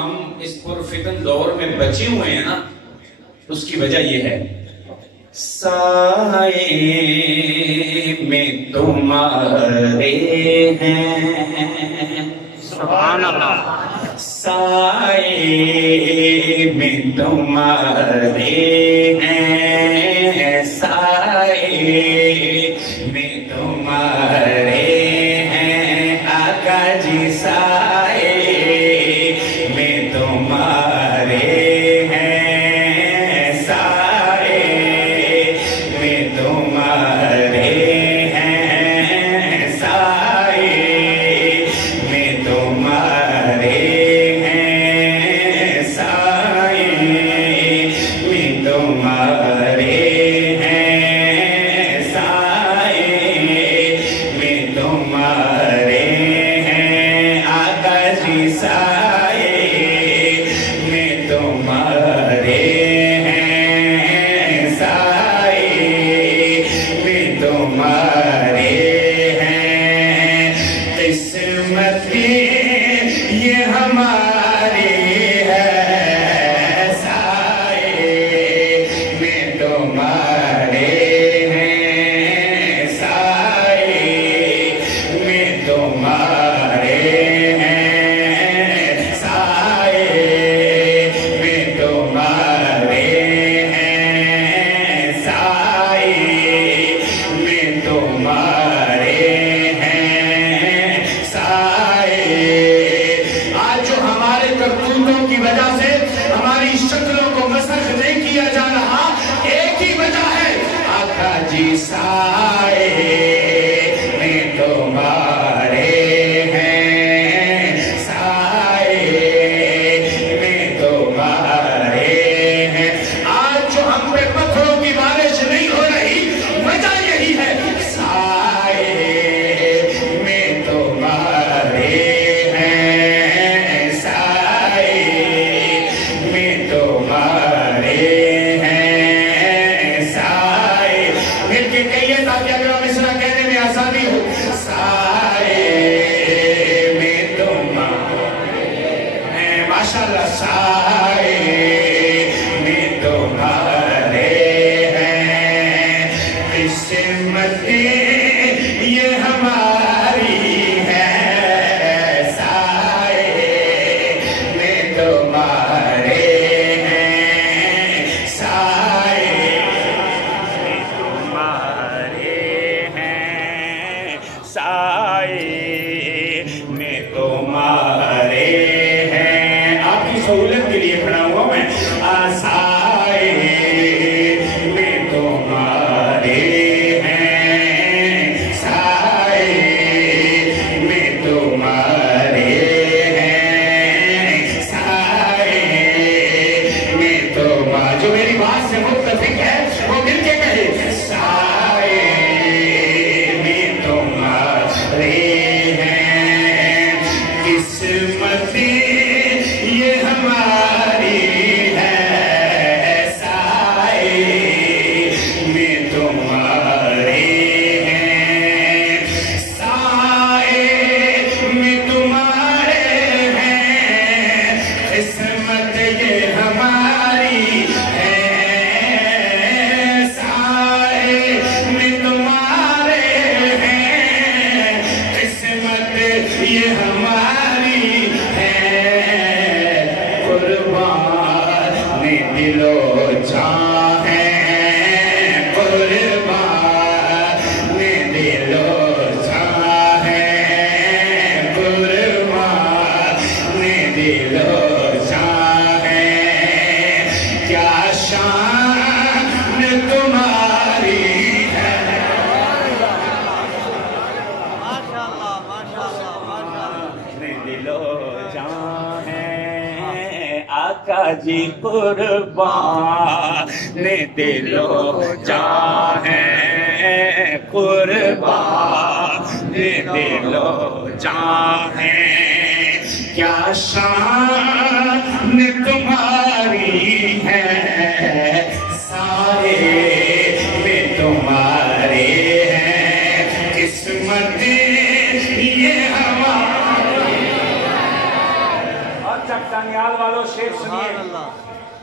ہم اس پرفتن دور میں بچے ہوئے ہیں نا، اس کی وجہ یہ ہے سائے میں تمہارے ہیں، سبحان اللہ، سائے میں تمہارے ہیں، سائے میں تمہارے ہیں، آقا جی سائے میں تمہارے ہیں، سائے میں تمہارے ہیں، سائے میں تمہارے ہیں، سائے میں تمہارے ہیں، سائے میں تمہارے ہیں، آقا جی سائے میں تمہارے ہیں، سائے میں تمہارے ہیں، قسمت یہ ہماری ہے، سائے میں تمہارے ہیں، سائے میں تمہارے ہیں، سائے میں تمہارے ہیں، سائے میں تمہارے ہیں، سائے۔ آج جو ہمارے کرتوتوں کی وجہ سے ہماری شکلوں کو مسخ نہیں کیا جا رہا، ایک ہی وجہ ہے، آقا جی سائے میں تمہارے ہیں، سائے میں تمہارے ہیں۔ آج جو ہم پہ پتھروں کی بارش نہیں ہو رہی، وجہ یہی ہے، سائے میں تمہارے ہیں، سائے میں تمہارے ہیں، سائے۔ مل کے کہیے تاکہ اگر ہم اس طرح کہنے میں آسانی ہو، سائے میں تمہارے ہیں، ماشاءاللہ، سائے میں تمہارے ہیں، قسمت یہ ہماری ہے، سائے میں تمہارے ہیں، سائے میں تمہارے ہیں، سائے میں تمہارے ہیں۔ آپ کی سہولت کے لیے کھڑا ہوا میں، سائے میں تمہارے ہیں، سائے میں تمہارے ہیں، سائے میں تمہارے۔ جو میری بات سے متفق ہے وہ مل کے کہے، سائے میں تمہارے ہیں، قسمت یہ ہماری ہے، سائے میں تمہارے ہیں، سائے میں تمہارے ہیں، قسمت یہ ہماری ہے، سائے میں تمہارے ہیں، قسمت یہ ہماری ہے، قربان دل و جاں ہے، قربان دل و جاں ہے، قربان دل و جاں ہے، کیا شان تمہاری ہے، ماشاءاللہ، ماشاءاللہ، ماشاءاللہ، دل و جاں ہے، آقا جی قربان دل و جاں ہے، قربان دل و جاں ہے، کیا شان تمہاری ہے، سائے میں تمہارے ہیں، قسمت یہ ہماری، اور جب چکلانیال والوں شعر سنیے،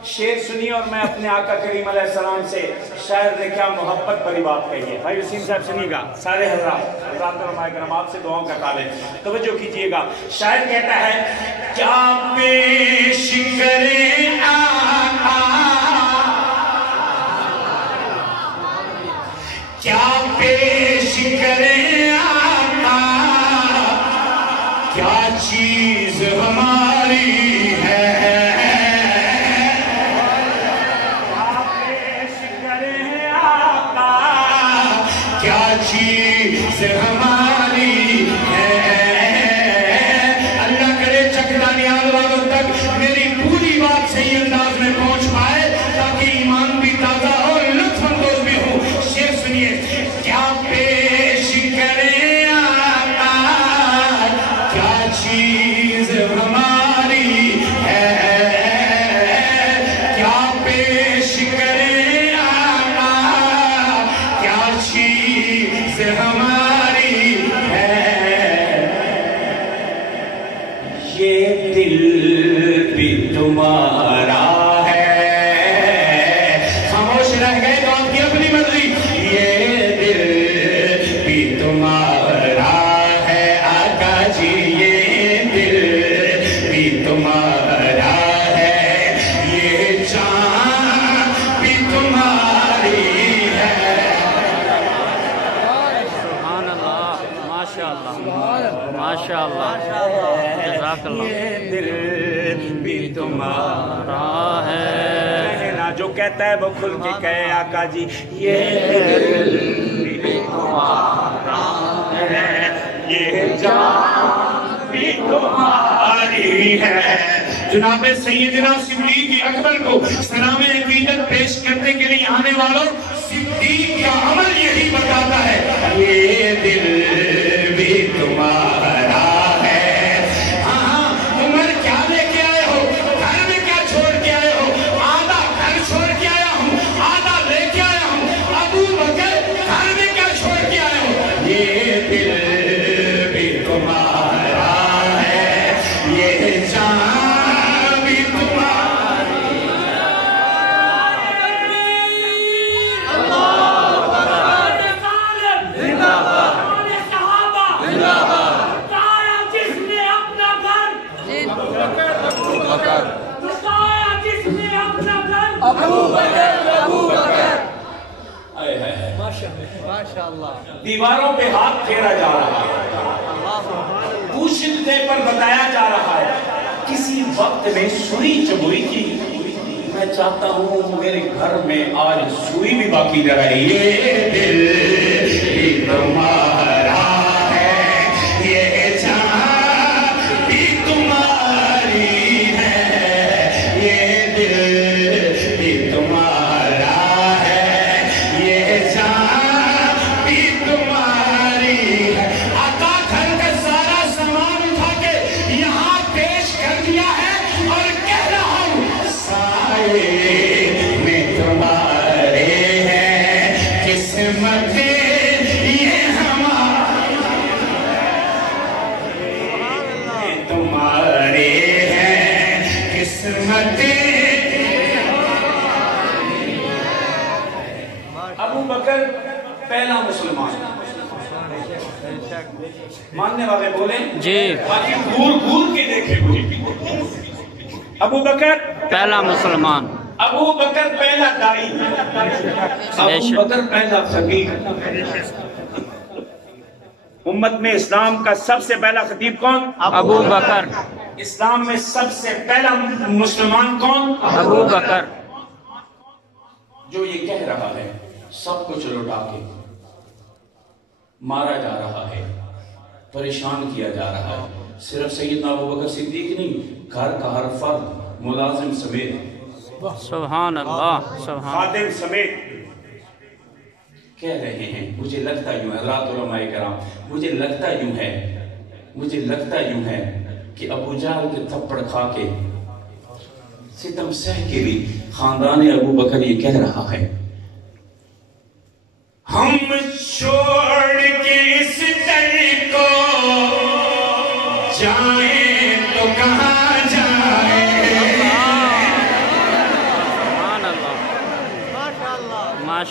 شعر سنیے، اور میں اپنے آقا کریم علیہ السلام سے شاعر نے کیا محبت بڑی بات کہی ہے. بھائی وسیم صاحب سنیے گا، سارے حضرات علماء کرام آپ سے دعاؤں کا طالب توجہ کیجئے گا. شاعر کہتا ہے کیا پیش کریں آقا، کیا پیش کریں آقا، کیا چیز ہماری ہے، کیا پیش کریں آقا، کیا چیز ہماری ہے. اللہ کرے چکلانیال والوں تک میری پوری بات صحیح انداز میں پہنچ پائے تاکہ ایمان بھی تازہ اور لطف اندوز بھی ہو. شعر سنیے، کیا پیش کریں آقا، کیا چیز ہماری ہے، کیا پیش کریں آقا، کیا چیز ہماری ہے. یہ دل بھی تمہارا ہے، خاموش رہ گئے تو آپ کی اپنی مرضی. یہ دل بھی تمہارا ہے آقا جی، یہ دل بھی تمہارا ہے، یہ جان بھی تمہاری ہے. سبحان اللہ، ماشاء اللہ، ماشاء اللہ، جزاک اللہ. یہ دل بھی تمہارا ہے کہنا جو کہتا ہے وہ کھل کے کہے آقا جی، یہ دل بھی تمہارا ہے، یہ جان بھی تمہاری ہے. جناب سیدنا صدیق اکبر کو سلام عقیدت پیش کرنے کے لیے آنے والوں، صدیق کا عمل یہی بتاتا ہے، یہ دل بھی تمہارا ہے. ہاں عمر کیا لے کے آئے ہو، گھر میں کیا چھوڑ کے آئے ہو؟ آدھا گھر چھوڑ کے آیا ہوں، آدھا لے کے آیا ہوں. ابو بکر گھر میں کیا چھوڑ کے آئے ہو؟ یہ دل بھی تمہارا ہے، یہ جان بھی تمہاری. دیواروں پہ ہاتھ پھیرا جا رہا ہے، پوشیدے پر بتایا جا رہا ہے. کسی وقت میں سوئی چبوئی کی، میں چاہتا ہوں میرے گھر میں آج سوئی بھی باقی نہ رہے. یہ دل بھی تمہارا ہے، یہ جان بھی تمہاری ہے، یہ دل بھی تمہارا ہے، یہ جان بھی تمہاری ہے. آقا گھر کا سارا سامان اٹھا کے یہاں پیش کر دیا ہے اور کہہ رہا ہوں سائے میں تمہارے ہیں قسمتیں یہ ہماری، تمہارے ہیں قسمتیں. ابو بکر پہلا مسلمان، ماننے والے بولیں جی. باقی گور گور کے دیکھے ہوئے. ابو بکر پہلا مسلمان، ابو بکر پہلا دائی، ابو بکر پہلا فقیر. امت میں اسلام کا سب سے پہلا خطیب کون؟ ابو بکر. اسلام میں سب سے پہلا مسلمان کون؟ ابو بکر. جو یہ کہہ رہا ہے سب کچھ لوٹا کے مارا جا رہا ہے، پریشان کیا جا رہا ہے. صرف سیدنا ابو بکر صدیق نہیں، گھر کا ہر فرد ملازم سمیت، سبحان اللہ، سبحان خادم سمیت کہہ رہے ہیں مجھے لگتا یوں ہے، حضرات علماء کرام، مجھے لگتا یوں ہے کہ ابو جہل کے تھپڑ کھا کے ستم سہ کے بھی خاندان ابو بکر یہ کہہ رہا ہے ہم چھوڑ کے اس در کو جائیں تو کہاں جائیں.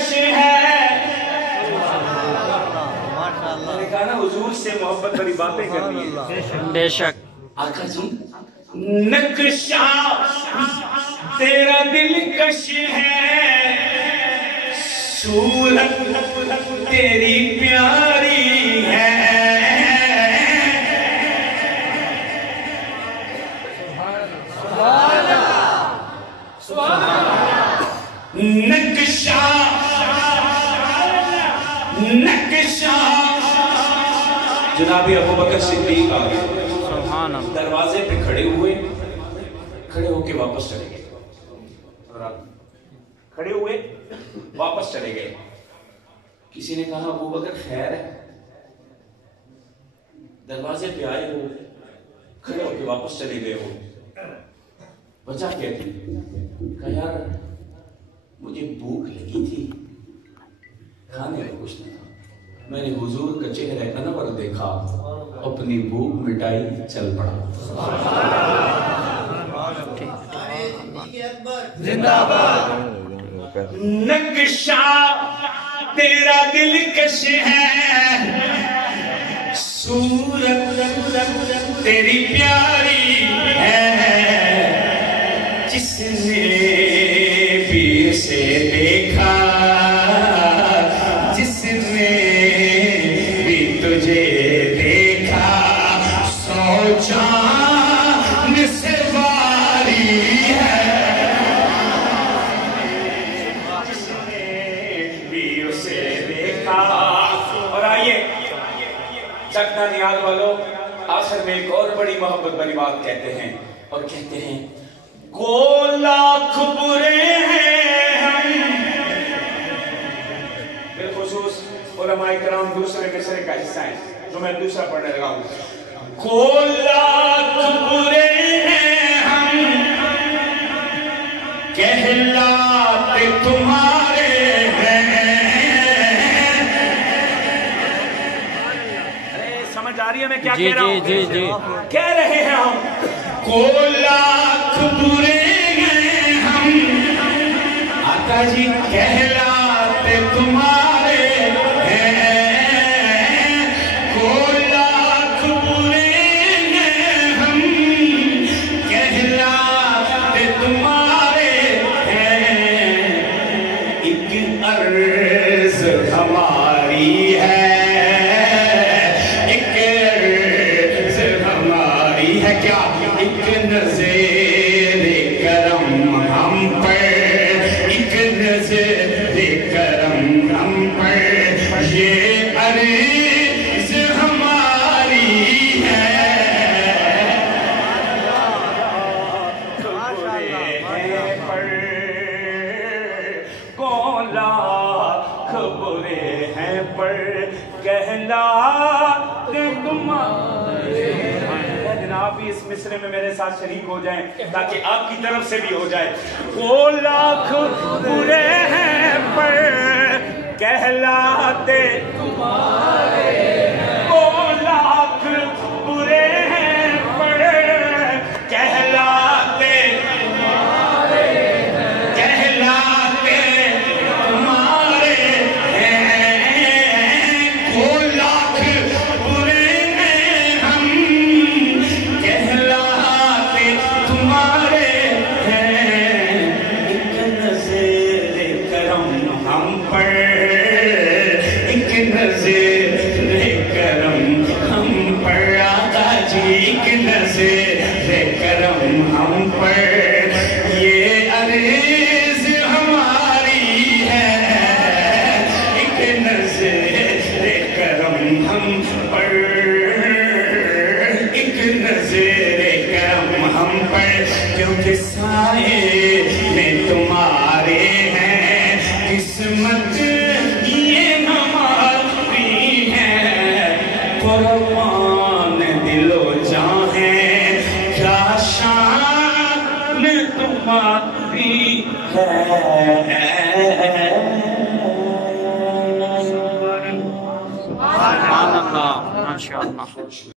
کش ہے. میں نے کہا نا حضور سے محبت بڑی باتیں کرنی ہے. بے شک. آقا جی نقشہ تیرا دل کش ہے, صورت تیری پیاری ہے. نقشہ نقشہ. جناب ابو بکر صدیق آ گئے, سبحان اللہ. دروازے پہ کھڑے ہوئے, کھڑے ہو کے واپس چلے گئے. کھڑے ہوئے واپس چلے گئے. کسی نے کہا ابو بکر خیر ہے, دروازے پہ آئے ہو, کھڑے ہو کے واپس چلے گئے ہو, وجہ کیا تھی؟ کہا یار مجھے بھوک لگی تھی, کھانے کو کچھ نہیں تھا, میں نے حضور کا چہرہ انور دیکھا, اپنی بھوک مٹائی, چل پڑا. زندہ باد. نقشہ تیرا دل کش ہے, صورت تیری پیاری ہے. جس نے بھی اسے دیکھا, جس نے بھی تجھے دیکھا, سو جان سے واری ہے. جس نے بھی اسے دیکھا. اور آئیے چکنا نیاز والوں, آخر میں ایک اور بڑی محبت والی بات کہتے ہیں, اور کہتے ہیں کو لاکھ برے ہیں ہم. بالخصوص علماء کرام دوسرے مصرے کا حصہ ہیں جو میں دوسرا پڑھنے لگا ہوں. کو لاکھ برے ہیں ہم, کہلاتے تمہارے ہیں. سمجھ آ رہی ہے میں کیا کہہ رہا ہوں؟ جی جی جی. کہہ رہے ہیں ہم کو لاکھ برے ہیں ہم, آقا جی کہلاتے تمہارے ہیں. کو لاکھ برے ہیں ہم, کہلاتے تمہارے ہیں. ایک عرض ہماری ہے, ایک عرض ہماری ہے. کیا ایک نظر کرم ہم پر, ایک نظر کرم ہم پر, یہ عرض ہماری ہے. کو لاکھ برے ہیں پر کہلاتے تمہارے. جناب بھی اس مصرے میں میرے ساتھ شریک ہو جائیں تاکہ آپ کی طرف سے بھی ہو جائے. کو لاکھ برے ہیں پر کہلاتے تمہارے. کو لاکھ برے ہیں پر کہلاتے تمہارے, کہلاتے تمہارے ہیں. کو لاکھ برے ہیں ہم, کہلاتے تمہارے ہیں. ایک نظر کرم ہم پر, ایک نظر کرم ہم پر. آقا جی ایک نظر کرم ہم پر, یہ عرض ہماری ہے. ایک نظر کرم ہم پر, ایک نظر کرم ہم پر. کیونکہ سائے میں تمہارے ہیں, قسمت یہ ہماری ہے. قربان دل و جان ہے, کیا شان تمہاری ہے. سبحان اللہ. ماشاء اللہ.